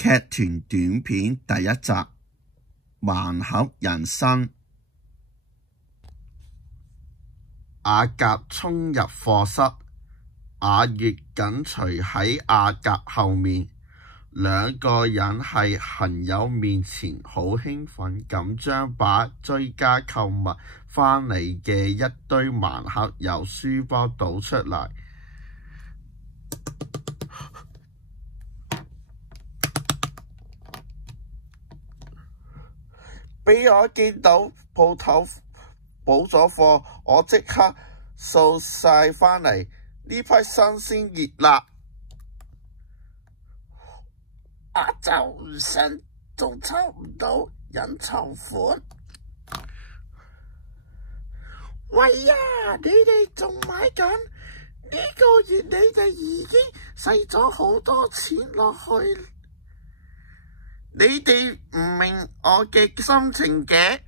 劇團短片第一集，盲盒人生。阿甲衝入課室，阿月緊隨喺阿甲後面，兩個人喺朋友面前好興奮咁將把追加購物返嚟嘅一堆盲盒由書包倒出嚟。俾我見到鋪頭補咗貨，我即刻掃晒返嚟。呢批新鮮熱辣，我就唔信仲抽唔到隱藏款。喂呀，你哋仲買緊？呢個月你哋已經使咗好多錢落去。你哋唔明我嘅心情嘅，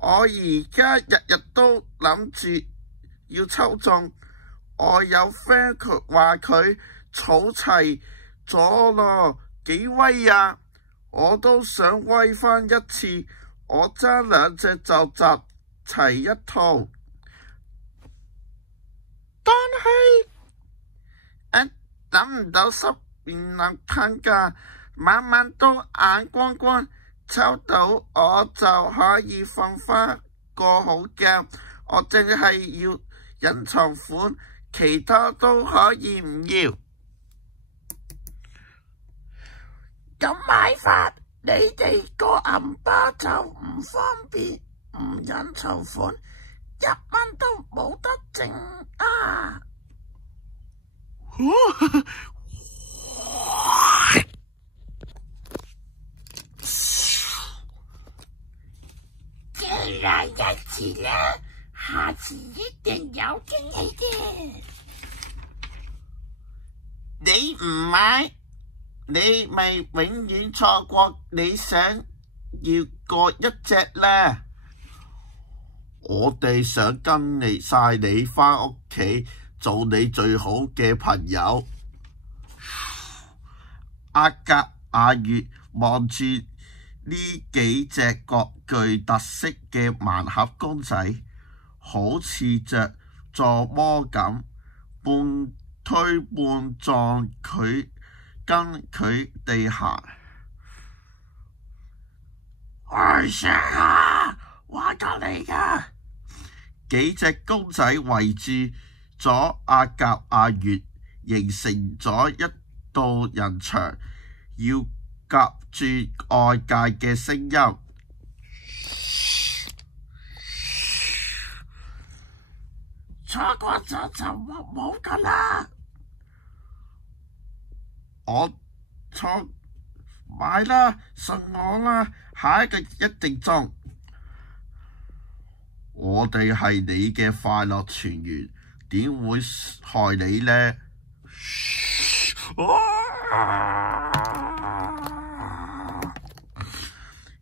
我而家日日都諗住要抽中。我有 friend 佢話佢儲齊咗咯，幾威啊！我都想威返一次，我爭兩隻就集齊一套。但係諗唔到10元能噴㗎。晚晚都眼光光，抽到我就可以瞓返個好覺。我淨係要隱藏款，其他都可以唔要。咁買法，你哋個銀包就唔方便，唔隱藏款，1蚊都冇得剩啊！既然一次啦，下次一定有驚喜嘅。你唔買，你咪永遠錯過你想要嗰一隻啦。我哋想跟你晒你返屋企，做你最好嘅朋友。阿甲、阿月望住呢幾隻各具特色嘅盲盒公仔，好似着坐魔咁，半推半撞跟佢哋行。喂呀，玩緊嚟㗎！幾隻公仔圍住咗阿甲、阿月，形成咗一道人牆，要夾住外界嘅聲音。錯過咗就冇㗎啦！我錯買啦，信我啦，下一個一定中。我哋係你嘅快樂泉源，點會害你呢？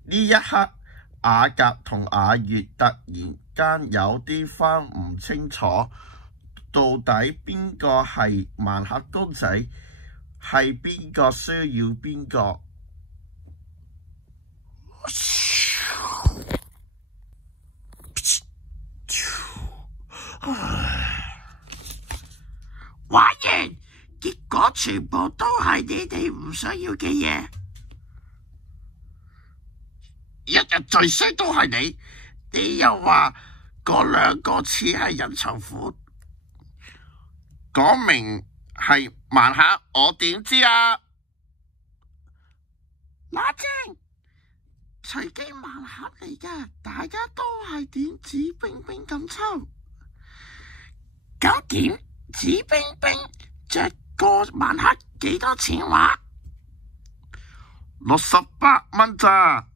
呢一刻，阿甲同阿月突然間有啲分唔清楚，到底邊個係盲盒公仔，係邊個需要邊個。玩完，結果全部都係你哋唔想要嘅嘢。一日最衰都係你，你又話嗰兩個似係隱藏款，講明係盲盒，我點知啊？嗱正，隨機盲盒嚟㗎，大家都係點指冰冰咁抽。咁點指冰冰隻個盲盒幾多錢話？68蚊咋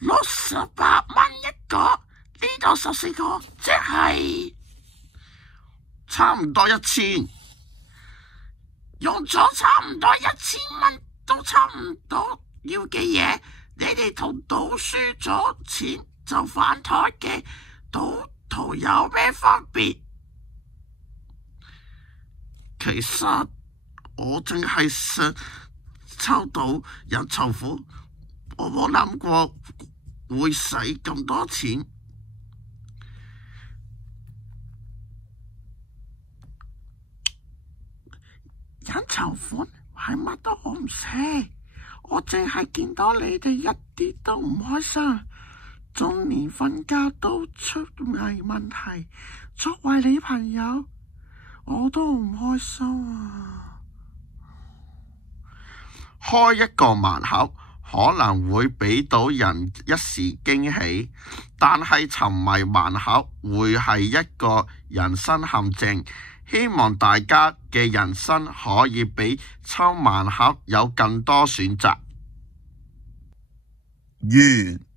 ？68蚊一個，呢度14個，即係差唔多1000。用咗差唔多1000蚊都差唔多要嘅嘢，你哋同賭輸咗錢就反台嘅賭徒有咩分別？其實我淨係想抽到人籌款，我冇諗過會使咁多錢。人籌款係乜都我唔識，我淨係見到你哋一啲都唔開心，仲連瞓覺都出嚟問題。作為你朋友，我都唔開心啊！開一個盲盒可能會俾到人一時驚喜，但係沉迷盲盒會係一個人生陷阱。希望大家嘅人生可以比抽盲盒有更多選擇。完。